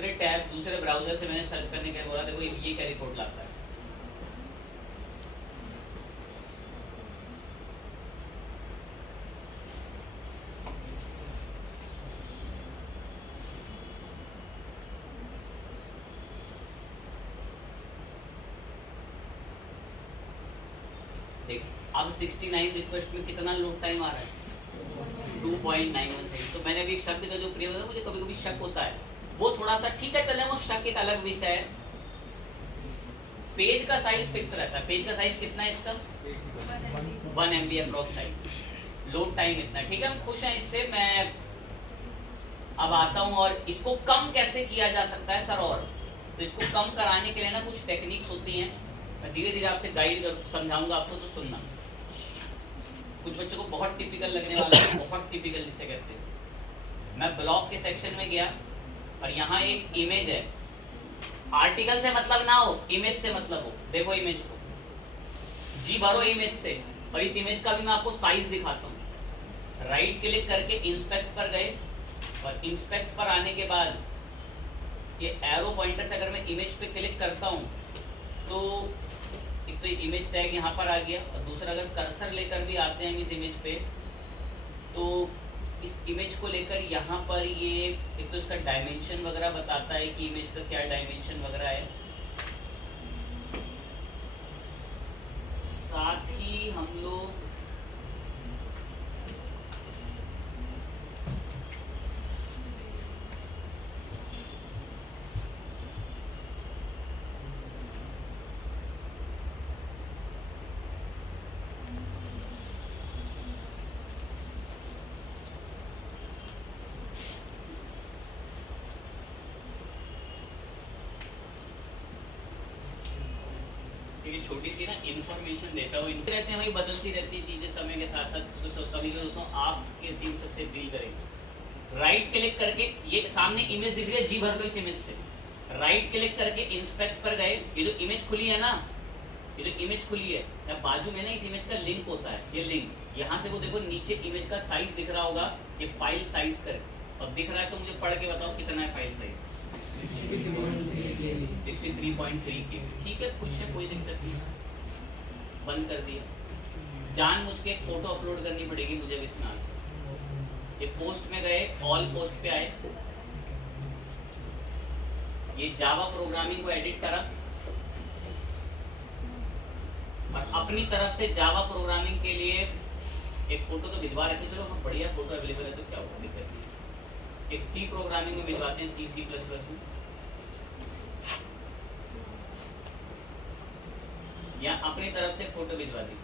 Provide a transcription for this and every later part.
दूसरे टैब दूसरे ब्राउजर से मैंने सर्च करने के बोला, देखो ये क्या रिपोर्ट लाता है। अब 69 रिक्वेस्ट में कितना लोड टाइम आ रहा है 2.91 सेकंड। तो मैंने अभी शब्द का जो प्रयोग है, मुझे कभी कभी शक होता है, वो थोड़ा सा ठीक है, चले वो शक एक अलग विषय है। पेज का साइज फिक्स रहता है। पेज का साइज कितना है इसका 1 MB approx size. Load time इतना, ठीक है, हम खुश हैं इससे। मैं अब आता हूं और इसको कम कैसे किया जा सकता है सर। और तो इसको कम कराने के लिए ना कुछ टेक्निक्स होती हैं, मैं धीरे धीरे आपसे गाइड समझाऊंगा आपको, तो सुनना। कुछ बच्चों को बहुत टिपिकल लगने वाला है, बहुत टिपिकल जिसे कहते हैं। मैं ब्लॉग के सेक्शन में गया और यहाँ एक इमेज है। आर्टिकल से मतलब ना हो, इमेज से मतलब हो। देखो इमेज को, जी भरो इमेज से। और इस इमेज का भी मैं आपको साइज दिखाता हूँ। राइट क्लिक करके इंस्पेक्ट पर गए और इंस्पेक्ट पर आने के बाद ये एरो पॉइंटर से अगर मैं इमेज पे क्लिक करता हूँ तो एक तो इमेज टैग यहाँ पर आ गया, और दूसरा अगर कर्सर लेकर भी आते हैं हम इस इमेज पे, तो इस इमेज को लेकर यहाँ पर ये एक तो इसका डायमेंशन वगैरह बताता है कि इमेज का क्या डायमेंशन वगैरह है। साथ ही हम लोग छोटी सी ना इन्फॉर्मेशन देता हूँ, रहते हैं वही बदलती रहती है चीजें समय के साथ साथ। तो कभी कभी दोस्तों आपके सीन सबसे डील करेंगे। राइट क्लिक करके ये सामने इमेज दिख रही है, जी भर लो इस इमेज से। राइट क्लिक करके इंस्पेक्ट पर गए, ये जो इमेज खुली है ना, ये जो इमेज खुली है, या बाजू में ना इस इमेज का लिंक होता है, ये लिंक यहाँ से वो देखो नीचे इमेज का साइज दिख रहा होगा, ये फाइल साइज कर, और दिख रहा है तो मुझे पढ़ के बताओ कितना है फाइल साइज। 63.3 के। ठीक है, कुछ है, कोई दिक्कत नहीं। बंद कर दिया। जान मुझ के एक फोटो अपलोड करनी पड़ेगी मुझे विस्तार। ये पोस्ट में गए, ऑल पोस्ट पे आए, ये जावा प्रोग्रामिंग को एडिट करा और अपनी तरफ से जावा प्रोग्रामिंग के लिए एक फोटो तो भिजवा रहे थे। चलो हम बढ़िया फोटो अवेलेबल है तो क्या होगा, दिक्कत नहीं। एक सी प्रोग्रामिंग में भिजवाते हैं, C++ में, या अपनी तरफ से फोटो भिजवा दी।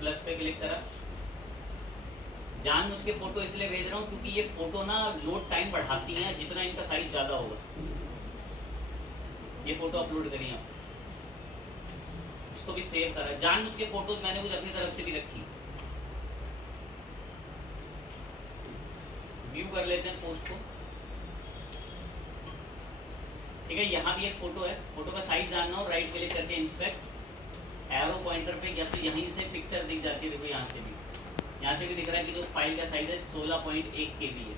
प्लस पे क्लिक करा। जान मुझ के फोटो इसलिए भेज रहा हूं क्योंकि ये फोटो ना लोड टाइम बढ़ाती है जितना इनका साइज ज्यादा होगा। ये फोटो अपलोड करी आप, इसको भी सेव करा। जान मुझ के फोटोज मैंने कुछ अपनी तरफ से भी रखी। व्यू कर लेते हैं पोस्ट को। ठीक है, यहाँ भी एक फोटो है। फोटो का साइज जानना हो, राइट क्लिक करके इंस्पेक्ट, एरो पॉइंटर पे, या फिर यहीं से पिक्चर दिख जाती है। देखो यहाँ से भी दिख रहा है कि जो फाइल का साइज है 16.1 KB है।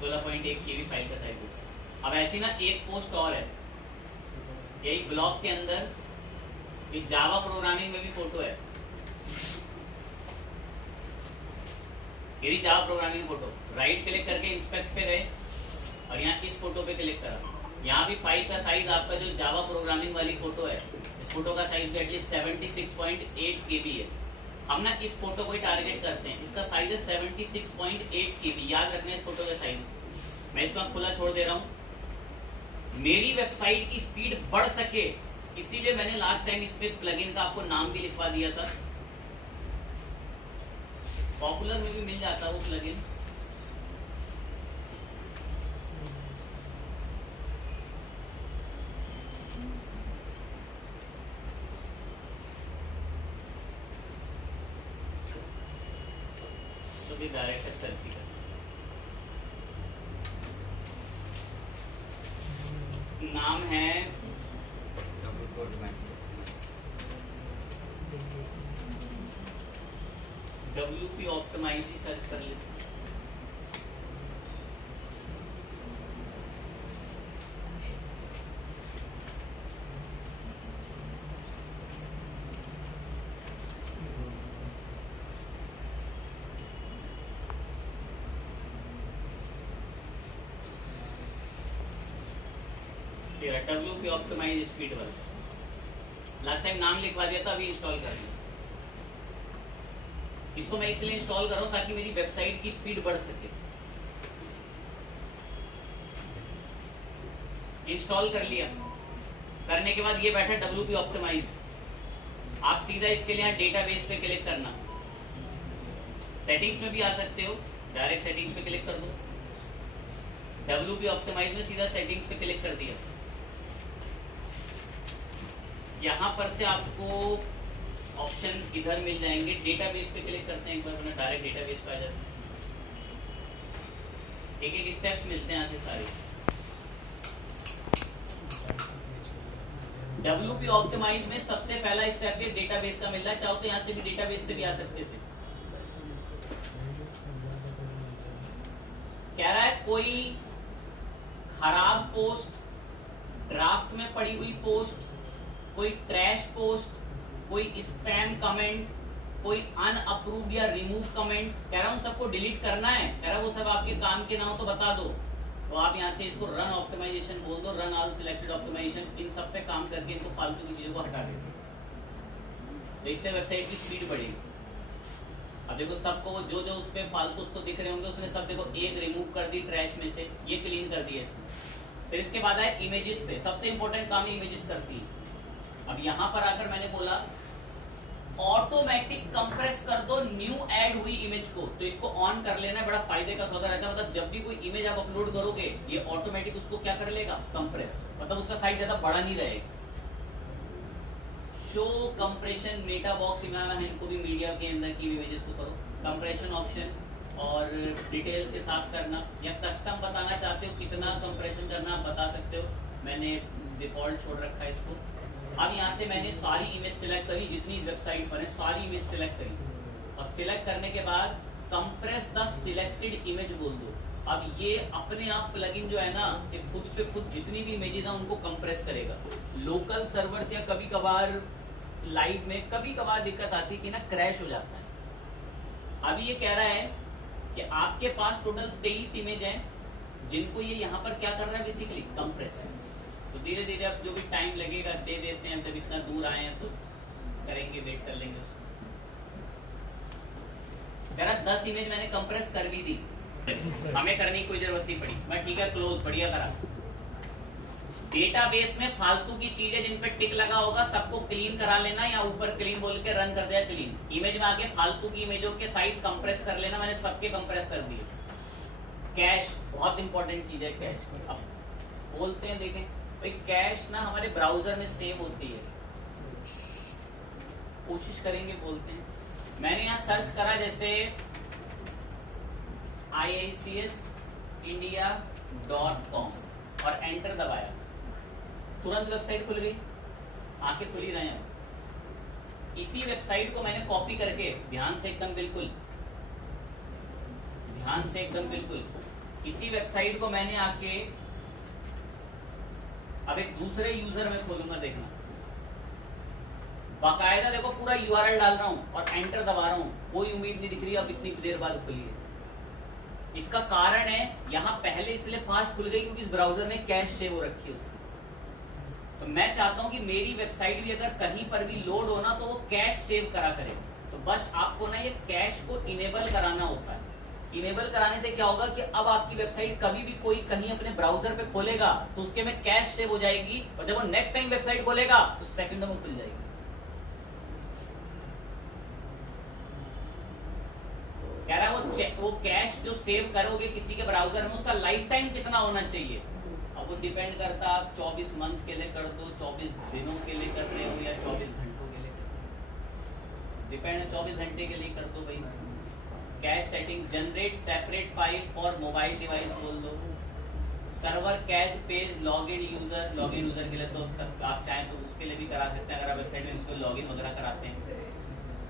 16.1 KB फाइल का साइज है। अब ऐसी ना एक पोस्ट और है, यही ब्लॉग के अंदर, ये जावा प्रोग्रामिंग में भी फोटो है। यही Java programming photo. Right click करके इंस्पेक्ट पे गए और यहाँ इस फोटो पे क्लिक करा। यहाँ भी फाइल का साइज आपका जो जावा प्रोग्रामिंग वाली फोटो है, इस फोटो का साइज भी एटलीस्ट 76.8 KB है। हम ना इस फोटो को ही टारगेट करते हैं। इसका साइज है 76.8 KB। याद रखना इस फोटो का साइज। मैं इसको खुला छोड़ दे रहा हूँ। मेरी वेबसाइट की स्पीड बढ़ सके इसीलिए मैंने लास्ट टाइम इसमें प्लगइन का आपको नाम भी लिखवा दिया था। पॉपुलर में भी मिल जाता वो प्लगइन। तो भी डायरेक्ट सर्च ही कर। नाम है WP ऑप्टिमाइज ही सर्च कर लेते। ये रहा WP optimise speed work. Last time नाम लिखवा दिया था, अभी इंस्टॉल कर लिया। इसको मैं इसलिए इंस्टॉल कर रहा हूं ताकि मेरी वेबसाइट की स्पीड बढ़ सके। इंस्टॉल कर लिया, करने के बाद ये बैठा WP ऑप्टिमाइज। आप सीधा इसके लिए डेटाबेस पे क्लिक करना, सेटिंग्स में भी आ सकते हो, डायरेक्ट सेटिंग्स पे क्लिक कर दो। WP ऑप्टिमाइज में सीधा सेटिंग्स पे क्लिक कर दिया। यहां पर से आपको ऑप्शन इधर मिल जाएंगे, डेटाबेस पे क्लिक करते हैं एक बार, वरना डायरेक्ट डेटाबेस पे आ जाते हैं। एक एक स्टेप्स मिलते हैं यहाँ से सारे। WP ऑप्टिमाइज में सबसे पहला स्टेप ये डेटाबेस का मिल रहा है। चाहो तो यहाँ से भी डेटाबेस से भी आ सकते थे। कह रहा है कोई खराब पोस्ट, ड्राफ्ट में पड़ी हुई पोस्ट, कोई ट्रैश पोस्ट, कोई स्पैम कमेंट, कोई अनअप्रूव्ड या रिमूव कमेंट, कह रहा हूं सबको डिलीट करना है। कह रहा वो सब आपके काम के ना हो तो बता दो। तो आप यहाँ से इसको रन ऑप्टिमाइजेशन बोल दो, रन ऑल सिलेक्टेड ऑप्टिमाइजेशन। इन सब पे काम करके इनको फालतू की चीजों को हटा देते, तो इससे वेबसाइट की स्पीड बढ़ेगी। अब देखो सबको जो जो उस पे फालतू उसको दिख रहे होंगे, उसने सब देखो एक रिमूव कर दी ट्रैश में से, ये क्लीन कर दिया इसने। फिर इसके बाद आए इमेजेस पे, सबसे इंपॉर्टेंट काम इमेजेस करती है। अब यहाँ पर आकर मैंने बोला ऑटोमेटिक कंप्रेस कर दो न्यू ऐड हुई इमेज को, तो इसको ऑन कर लेना है। बड़ा फायदे का सौदा रहता है, मतलब जब भी कोई इमेज आप अपलोड करोगे ये ऑटोमेटिक उसको क्या कर लेगा, कंप्रेस, मतलब उसका साइज ज्यादा बड़ा नहीं रहेगा। शो कंप्रेशन मेटा बॉक्स लगाना है, इनको भी मीडिया के अंदर की इमेजेस को करो कंप्रेशन ऑप्शन, और डिटेल्स के साथ करना, या कस्टम बताना चाहते हो कितना कंप्रेशन करना आप बता सकते हो। मैंने डिफॉल्ट छोड़ रखा है इसको। अब यहाँ से मैंने सारी इमेज सिलेक्ट करी, जितनी वेबसाइट पर है सारी इमेज सिलेक्ट करी, और सिलेक्ट करने के बाद कंप्रेस द सिलेक्टेड इमेज बोल दो। अब ये अपने आप प्लगइन जो है ना, ये खुद पे खुद जितनी भी इमेजेस हैं उनको कंप्रेस करेगा। लोकल सर्वर या कभी कभार लाइव में कभी कभार दिक्कत आती है कि ना क्रैश हो जाता है। अभी ये कह रहा है कि आपके पास टोटल 23 इमेज हैं, जिनको ये यहाँ पर क्या कर रहा है, बेसिकली कंप्रेस। तो धीरे धीरे अब जो भी टाइम लगेगा दे देते हैं, जब इतना दूर आए हैं तो करेंगे, वेट कर लेंगे उसको। कह रहा 10 इमेज मैंने कंप्रेस कर भी दी, हमें करने की कोई जरूरत नहीं पड़ी। मैं ठीक है क्लोज, बढ़िया करा। डेटाबेस में फालतू की चीजें जिन पे टिक लगा होगा सबको क्लीन करा लेना, या ऊपर क्लीन बोल के रन कर दिया क्लीन। इमेज में आके फालतू की इमेजों के साइज कंप्रेस कर लेना, मैंने सबके कंप्रेस कर दिए। कैश बहुत इंपॉर्टेंट चीज है, कैश। अब बोलते हैं देखें भाई, कैश ना हमारे ब्राउजर में सेव होती है, कोशिश करेंगे बोलते हैं। मैंने यहाँ सर्च करा जैसे IICSindia.com और एंटर दबाया, तुरंत वेबसाइट खुल गई, आंखें खुली रहे हैं। इसी वेबसाइट को मैंने कॉपी करके, ध्यान से एकदम बिल्कुल, ध्यान से एकदम बिल्कुल, इसी वेबसाइट को मैंने आके अब एक दूसरे यूजर में खोलूंगा, देखना बाकायदा देखो पूरा URL डाल रहा हूं और एंटर दबा रहा हूं, कोई उम्मीद नहीं दिख रही अब इतनी देर बाद खुली है। इसका कारण है यहाँ पहले इसलिए फास्ट खुल गई क्योंकि इस ब्राउजर में कैश सेव हो रखी है उसकी। तो मैं चाहता हूं कि मेरी वेबसाइट भी अगर कहीं पर भी लोड होना तो वो कैश सेव करा करे। तो बस आपको ना ये कैश को इनेबल कराना होता है। इनेबल कराने से क्या होगा कि अब आपकी वेबसाइट कभी भी कोई कहीं अपने ब्राउजर पे खोलेगा तो उसके में कैश सेव हो जाएगी, और जब वो नेक्स्ट टाइम वेबसाइट खोलेगा तो सेकंडों में खुल जाएगी। कह रहा है वो कैश जो सेव करोगे किसी के ब्राउजर में उसका लाइफ टाइम कितना होना चाहिए। अब वो डिपेंड करता है, आप 24 मंथ के लिए कर दो, 24 दिनों के लिए कर रहे हो, या 24 घंटों के लिए कर दो, डिपेंड है। 24 घंटे के लिए कर दो भाई। Cash setting, generate separate file for mobile device बोल दो। Server cache page login user के लिए तो सब आप चाहें तो उसके लिए भी करा सकते हैं, अगर आप वेबसाइट में इसको लॉगिन वगैरह कराते हैं।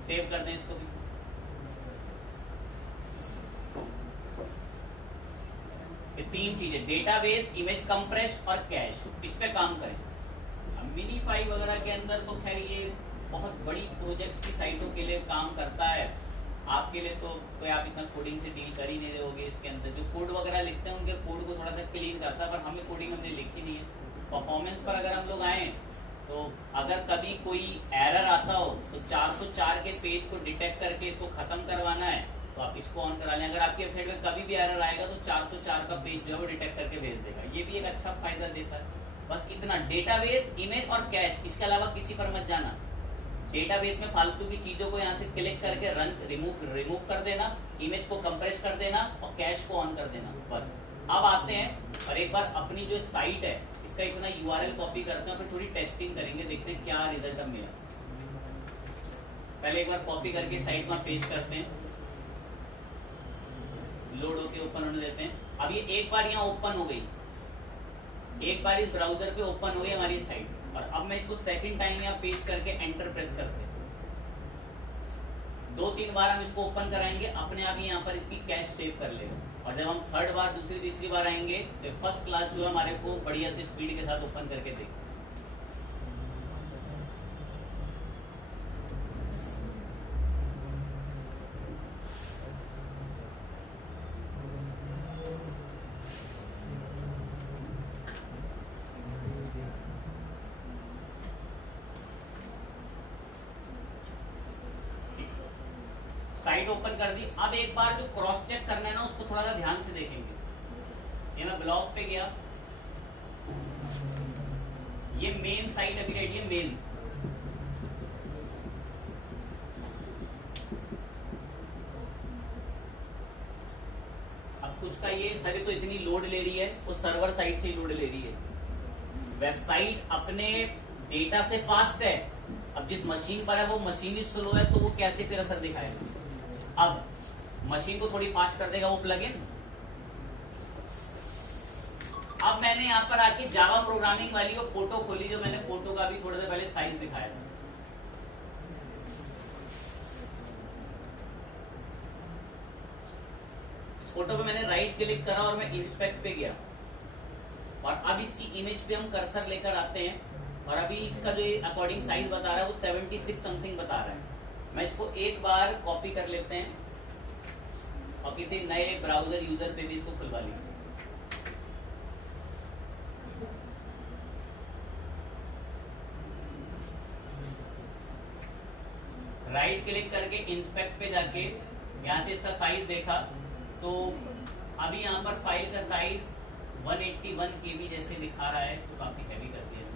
सेव कर दें इसको भी। ये 3 चीजें, डेटाबेस, इमेज कंप्रेस और कैश, इस पे काम करें। मिनीफाई वगैरह के अंदर तो खैर ये बहुत बड़ी प्रोजेक्ट्स की साइटों के लिए काम करता है। आपके लिए तो कोई आप इतना कोडिंग से डील कर ही नहीं रहोगे। इसके अंदर जो कोड वगैरह लिखते हैं उनके कोड को थोड़ा सा क्लीन करता है, पर हमें कोडिंग हमने लिखी नहीं है। परफॉर्मेंस पर अगर हम लोग आए तो अगर कभी कोई एरर आता हो तो 404 के पेज को डिटेक्ट करके इसको खत्म करवाना है तो आप इसको ऑन करा लें। अगर आपकी वेबसाइट में कभी भी एरर आएगा तो 404 का पेज जो है वो डिटेक्ट करके भेज देगा। ये भी एक अच्छा फायदा देता है। बस इतना, डेटाबेस, इमेज और कैश, इसके अलावा किसी पर मत जाना। डेटाबेस में फालतू की चीजों को यहाँ से क्लिक करके रन रिमूव कर देना, इमेज को कंप्रेस कर देना और कैश को ऑन कर देना। बस अब आते हैं और एक बार अपनी जो साइट है इसका इतना यूआरएल कॉपी करते हैं, फिर थोड़ी टेस्टिंग करेंगे, देखते हैं क्या रिजल्ट अब मिला। पहले एक बार कॉपी करके साइट में पेस्ट करते हैं, लोड होके ओपन होने देते हैं। अब ये एक बार यहाँ ओपन हो गई, एक बार इस ब्राउजर पे ओपन हो गई हमारी साइट, और अब मैं इसको सेकंड टाइम यहाँ पेस्ट करके एंटर प्रेस करते हैं। 2-3 बार हम इसको ओपन कराएंगे, अपने आप यहाँ पर इसकी कैश सेव कर लेगा। और जब हम थर्ड बार, दूसरी, तीसरी बार आएंगे तो फर्स्ट क्लास जो है हमारे को बढ़िया से स्पीड के साथ ओपन करके देगा। साइट ओपन कर दी। अब एक बार जो क्रॉस चेक करना है ना उसको थोड़ा सा ध्यान से देखेंगे। ये मैं ब्लॉग पे गया, ये मेन साइट अभी रेडी है, मेन। अब कुछ का ये सर तो इतनी लोड ले रही है, वो सर्वर साइड से लोड ले रही है। वेबसाइट अपने डेटा से फास्ट है, अब जिस मशीन पर है वो मशीन ही स्लो है, तो वो कैसे फिर असर दिखाएगा। अब मशीन को थोड़ी फास्ट कर देगा वो प्लगइन। अब मैंने यहां पर आके जावा प्रोग्रामिंग वाली वो फोटो खोली, जो मैंने फोटो का भी थोड़ा सा पहले साइज दिखाया था। इस फोटो पे मैंने राइट क्लिक करा और मैं इंस्पेक्ट पे गया, और अब इसकी इमेज पे हम कर्सर लेकर आते हैं, और अभी इसका जो अकॉर्डिंग साइज बता रहा है वो 76 समथिंग बता रहा है। मैं इसको एक बार कॉपी कर लेते हैं और किसी नए ब्राउजर यूजर पे भी इसको खुलवा लेंगे। राइट क्लिक करके इंस्पेक्ट पे जाके यहाँ से इसका साइज देखा तो अभी यहाँ पर फाइल का साइज 181 KB जैसे दिखा रहा है, तो काफी हैवी कर दिया।